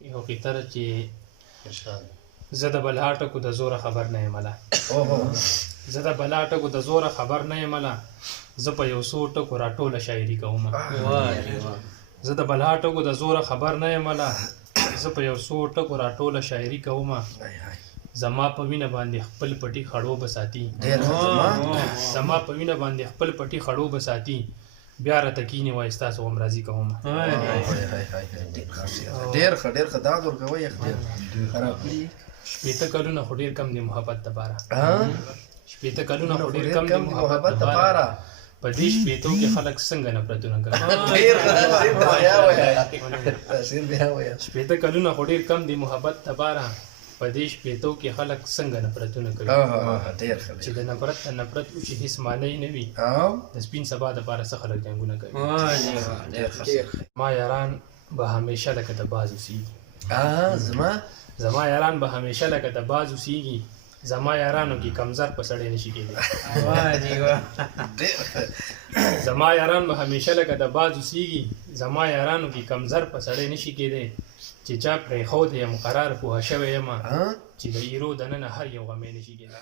یو کتر چې زه د بلا ټکو د زوره خبر نه یم له زه د بلا ټکو د زوره خبر نه یم له زه په یو څو ټکو راټوله شاعري کوم زه د بلا ټکو د زوره خبر نه یم له زه په یو څو ټکو راټوله شاعري کوم زما په وینه باندې خپل پټي خړو بساتی زما په وینه باندې خپل پټي خړو بساتی بیا راته کینې وای ستاسو هم راضي کوم ډېر ښه دا ورکوئ خراب کړي شپېته کلونه خو ډېر کم دی محبت دپاره شپېته کلونه خو ډېر کم دی محبت دپاره په دې شپېتو کې خلک څنګه نفرتونه کوي شپېته کلونه خو ډېر کم دی محبت دپاره په دې شپېتو کې خلک څنګه نفرتونه کوي چې د نفرت وشي هېڅ معنی نه وي د سپین سبا دپاره څه خلک جنګونه کوي ما یاران به همیشه لکه د باز اوسېږي زما یاران به همیشه لکه د باز اوسېږي زما یارانو کې کمزر په سړی نشي کېدی زما یاران به همیشه لکه د باز اوسېږي زما یارانو کې کمزر په سړی نشي کېدی چې چا پرېښودی یم قرار پوهه شوی یم چې د ایرو دننه هر یو غمی نشي کېدی